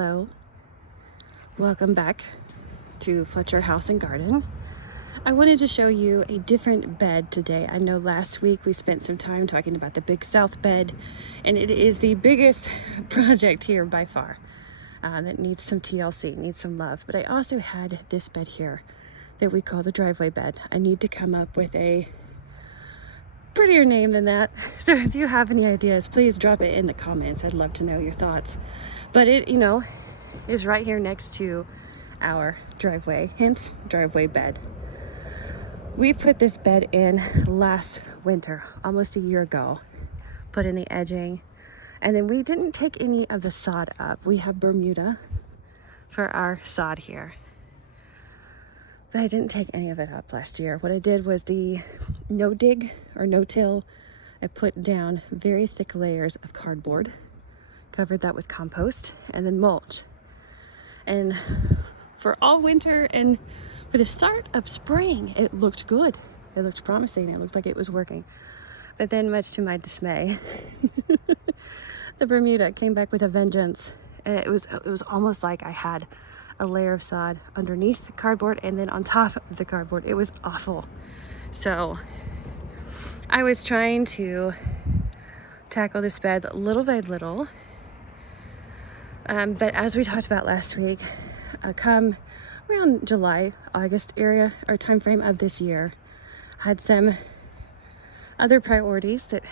Hello, welcome back to Fletcher House and Garden. I wanted to show you a different bed today. I know last week we spent some time talking about the Big South bed, and it is the biggest project here by far that needs some TLC, needs some love. But I also had this bed here that we call the driveway bed. I need to come up with a prettier name than that. So if you have any ideas, please drop it in the comments. I'd love to know your thoughts. But it, is right here next to our driveway, hence driveway bed. We put this bed in last winter, almost a year ago. Put in the edging, and then we didn't take any of the sod up. We have Bermuda for our sod here, but I didn't take any of it up last year. What I did was the no-dig or no-till. I put down very thick layers of cardboard, covered that with compost, and then mulch. And for all winter and for the start of spring, it looked good. It looked promising. It looked like it was working. But then, much to my dismay, the Bermuda came back with a vengeance. And it was almost like I had a layer of sod underneath the cardboard and then on top of the cardboard. It was awful. So I was trying to tackle this bed little by little. But as we talked about last week, come around July, August area or time frame of this year, had some other priorities that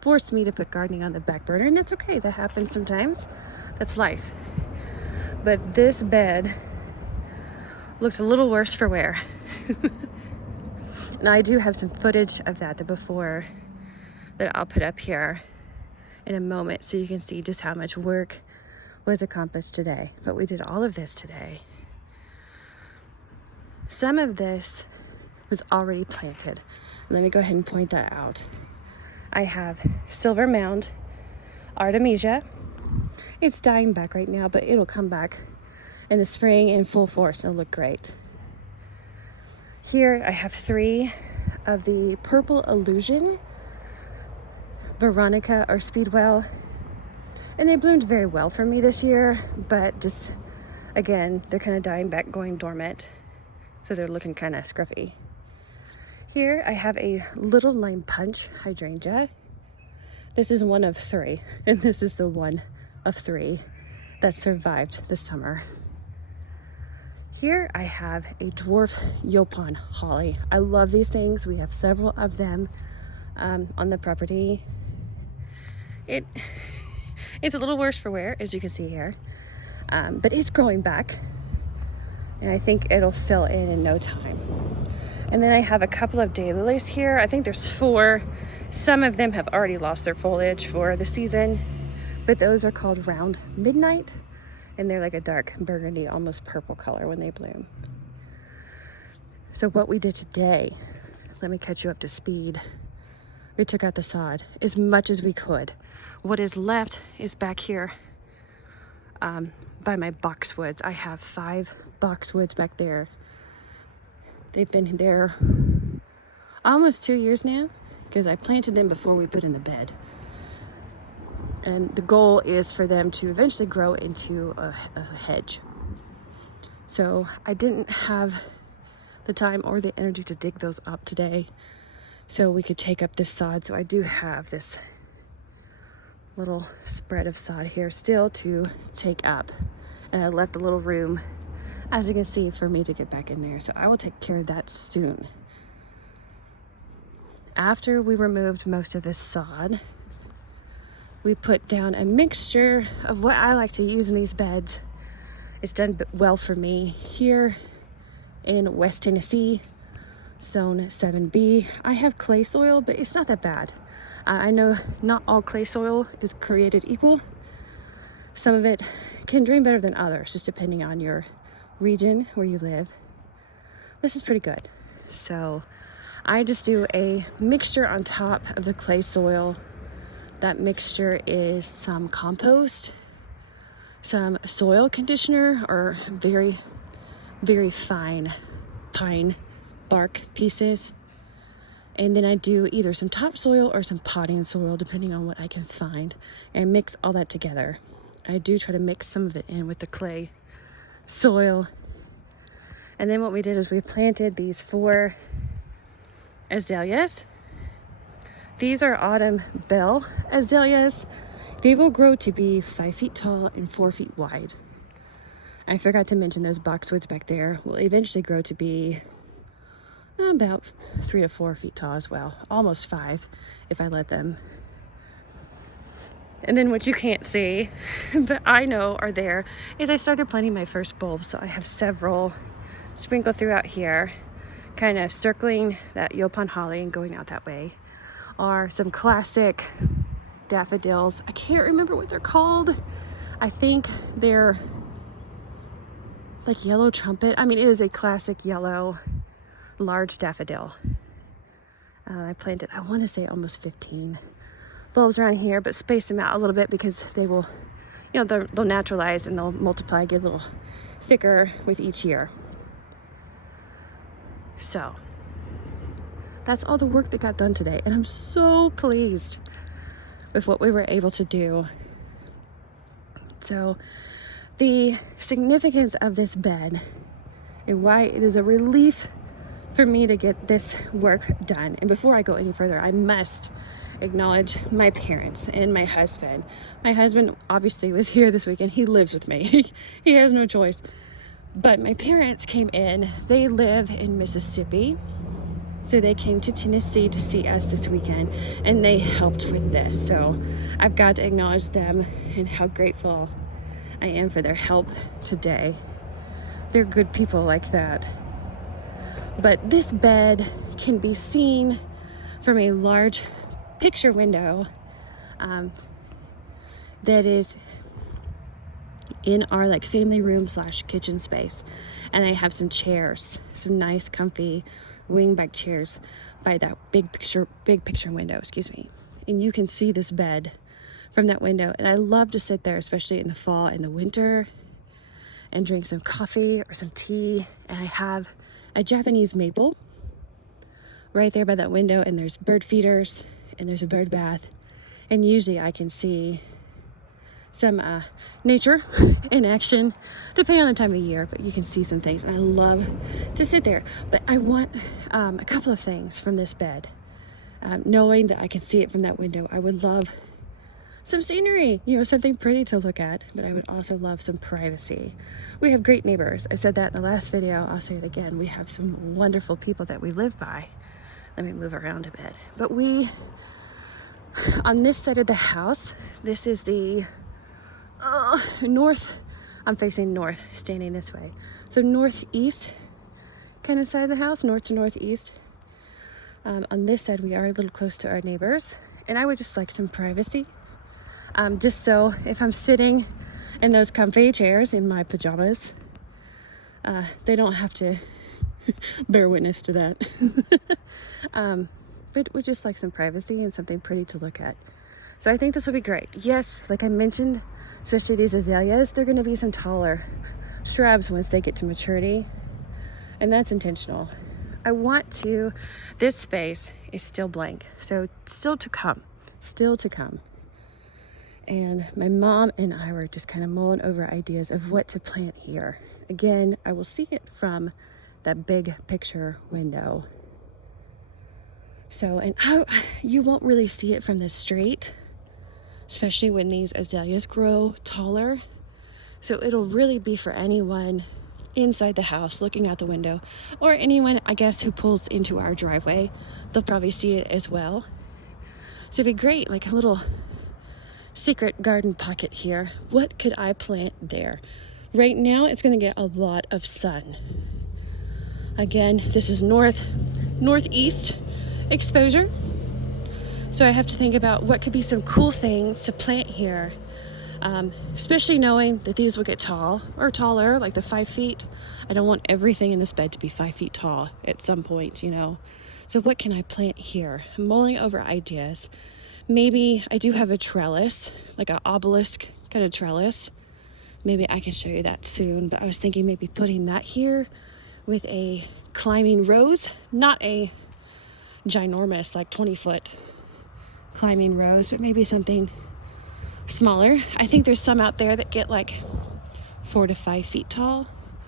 forced me to put gardening on the back burner, and that's okay. That happens sometimes. That's life. But this bed looked a little worse for wear. And I do have some footage of that, the before, that I'll put up here in a moment so you can see just how much work was accomplished today. But we did all of this today. Some of this was already planted. Let me go ahead and point that out. I have silver mound artemisia. It's dying back right now, but it'll come back in the spring in full force. It'll look great. Here I have 3 of the purple illusion Veronica or Speedwell, and they bloomed very well for me this year, but just again they're kind of dying back, going dormant, so they're looking kind of scruffy. Here I have a little lime punch hydrangea. This is one of 3, and this is the one of 3 that survived the summer. Here I have a dwarf Yopon holly. I love these things. We have several of them on the property. It's a little worse for wear, as you can see here, but it's growing back, and I think it'll fill in no time. And then I have a couple of daylilies here. I think there's 4. Some of them have already lost their foliage for the season, but those are called Round Midnight, and they're like a dark burgundy, almost purple color when they bloom. So what we did today, let me catch you up to speed. We took out the sod as much as we could. What is left is back here by my boxwoods. I have 5 boxwoods back there. They've been there almost 2 years now, because I planted them before we put in the bed. And the goal is for them to eventually grow into a hedge. So I didn't have the time or the energy to dig those up today so we could take up this sod. So I do have this little spread of sod here still to take up. And I left a little room, as you can see, for me to get back in there. So I will take care of that soon. After we removed most of this sod, we put down a mixture of what I like to use in these beds. It's done well for me here in West Tennessee, Zone 7B. I have clay soil, but it's not that bad. I know not all clay soil is created equal. Some of it can drain better than others, just depending on your region where you live. This is pretty good. So I just do a mixture on top of the clay soil. That mixture is some compost, some soil conditioner, or very, very fine pine bark pieces. And then I do either some topsoil or some potting soil, depending on what I can find, and mix all that together. I do try to mix some of it in with the clay soil. And then what we did is we planted these 4 azaleas. These are autumn bell azaleas. They will grow to be 5 feet tall and 4 feet wide. I forgot to mention those boxwoods back there will eventually grow to be about 3 to 4 feet tall as well. Almost 5 if I let them. And then what you can't see, but I know are there, is I started planting my first bulbs. So I have several sprinkled throughout here, kind of circling that Yopon holly and going out that way. Are some classic daffodils. I can't remember what they're called. I think they're like yellow trumpet. I mean, it is a classic yellow large daffodil. I planted, I want to say almost 15 bulbs around here, but space them out a little bit because they will, they'll naturalize and they'll multiply, get a little thicker with each year. So that's all the work that got done today, and I'm so pleased with what we were able to do. So the significance of this bed and why it is a relief for me to get this work done. And before I go any further, I must acknowledge my parents and my husband. My husband obviously was here this weekend. He lives with me. He has no choice. But my parents came in. They live in Mississippi. So they came to Tennessee to see us this weekend, and they helped with this. So I've got to acknowledge them and how grateful I am for their help today. They're good people like that. But this bed can be seen from a large picture window that is in our like family room / kitchen space. And I have some chairs, some nice comfy wingback chairs by that big picture window, and you can see this bed from that window. And I love to sit there, especially in the fall and the winter, and drink some coffee or some tea. And I have a Japanese maple right there by that window, and there's bird feeders and there's a bird bath, and usually I can see some nature in action depending on the time of year, but you can see some things, and I love to sit there. But I want a couple of things from this bed. Knowing that I can see it from that window, I would love some scenery, something pretty to look at, but I would also love some privacy. We have great neighbors. I said that in the last video. I'll say it again. We have some wonderful people that we live by. Let me move around a bit. But on this side of the house, this is the north. I'm facing north, standing this way. So northeast kind of side of the house, north to northeast. On this side, we are a little close to our neighbors, and I would just like some privacy. Just so if I'm sitting in those comfy chairs in my pajamas, they don't have to bear witness to that. But we just like some privacy and something pretty to look at. So I think this will be great. Yes, like I mentioned, especially these azaleas, they're going to be some taller shrubs once they get to maturity, and that's intentional. This space is still blank, so still to come. And my mom and I were just kind of mulling over ideas of what to plant here. Again, I will see it from that big picture window. So, and you won't really see it from the street, especially when these azaleas grow taller. So it'll really be for anyone inside the house looking out the window, or anyone, I guess, who pulls into our driveway. They'll probably see it as well. So it'd be great, like a little secret garden pocket here. What could I plant there? Right now, it's going to get a lot of sun. Again, this is northeast exposure. So I have to think about what could be some cool things to plant here, especially knowing that these will get tall or taller, like the 5 feet. I don't want everything in this bed to be 5 feet tall at some point, So what can I plant here? I'm mulling over ideas. Maybe I do have a trellis, like an obelisk kind of trellis. Maybe I can show you that soon, but I was thinking maybe putting that here with a climbing rose, not a ginormous, like 20-foot climbing rose, but maybe something smaller. I think there's some out there that get like 4 to 5 feet tall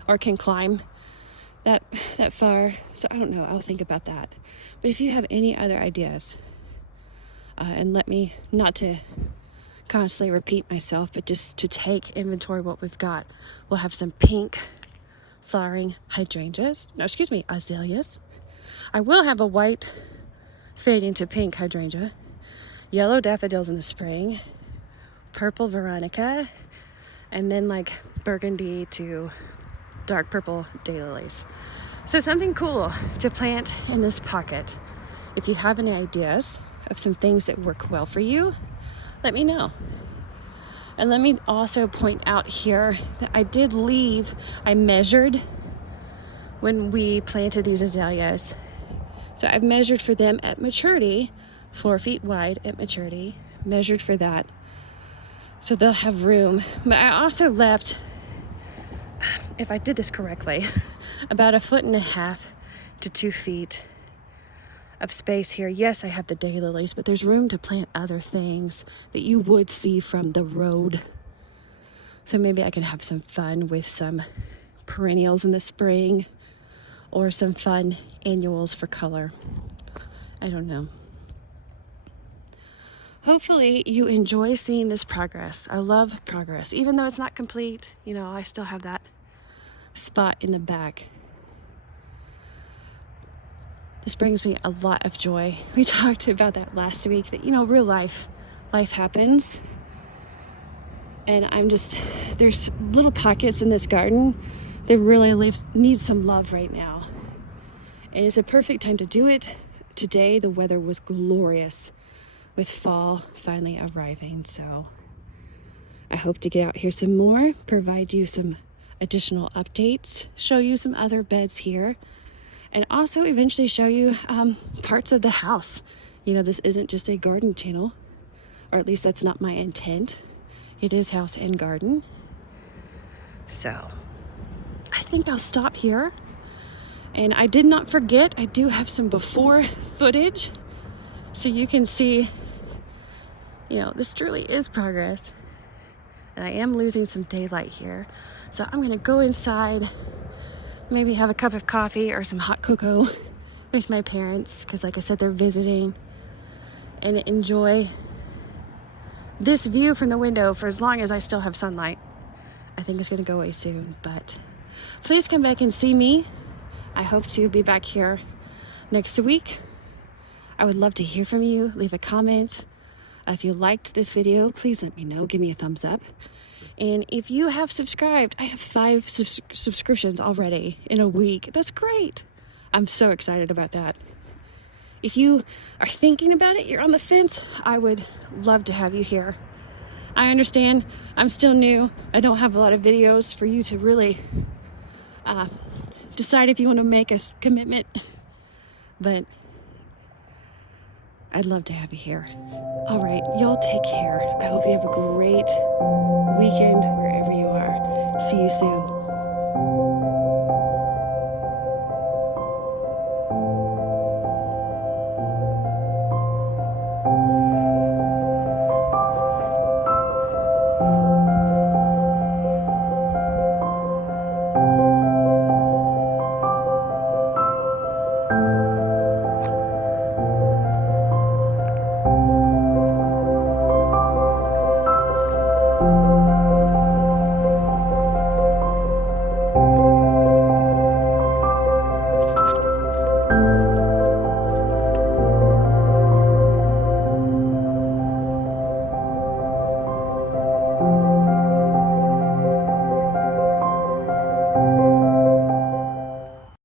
or can climb that far. So I don't know, I'll think about that. But if you have any other ideas, and let me, not to constantly repeat myself, but just to take inventory of what we've got. We'll have some pink flowering azaleas. I will have a white fading to pink hydrangea, yellow daffodils in the spring, purple veronica, and then like burgundy to dark purple daylilies. So something cool to plant in this pocket. If you have any ideas of some things that work well for you, let me know. And let me also point out here that I measured when we planted these azaleas. So I've measured for them at maturity, 4 feet wide at maturity, measured for that. So they'll have room. But I also left, if I did this correctly, about 1.5 to 2 feet of space here. Yes, I have the daylilies, but there's room to plant other things that you would see from the road. So maybe I can have some fun with some perennials in the spring or some fun annuals for color. I don't know. Hopefully you enjoy seeing this progress. I love progress. Even though it's not complete, you know, I still have that spot in the back. This brings me a lot of joy. We talked about that last week, that, you know, real life happens. And there's little pockets in this garden that really need some love right now. And it's a perfect time to do it. Today, the weather was glorious with fall finally arriving. So I hope to get out here some more, provide you some additional updates, show you some other beds here, and also eventually show you parts of the house. You know, this isn't just a garden channel, or at least that's not my intent. It is house and garden. So I think I'll stop here. And I did not forget, I do have some before footage, so you can see, you know, this truly is progress. And I am losing some daylight here. So I'm gonna go inside, maybe have a cup of coffee or some hot cocoa with my parents, because like I said, they're visiting, and enjoy this view from the window for as long as I still have sunlight. I think it's gonna go away soon, but please come back and see me. I hope to be back here next week. I would love to hear from you. Leave a comment. If you liked this video, please let me know. Give me a thumbs up. And if you have subscribed, I have 5 subscriptions already in a week. That's great. I'm so excited about that. If you are thinking about it, you're on the fence, I would love to have you here. I understand I'm still new. I don't have a lot of videos for you to really decide if you want to make a commitment, but I'd love to have you here. All right, y'all take care. I hope you have a great weekend wherever you are. See you soon.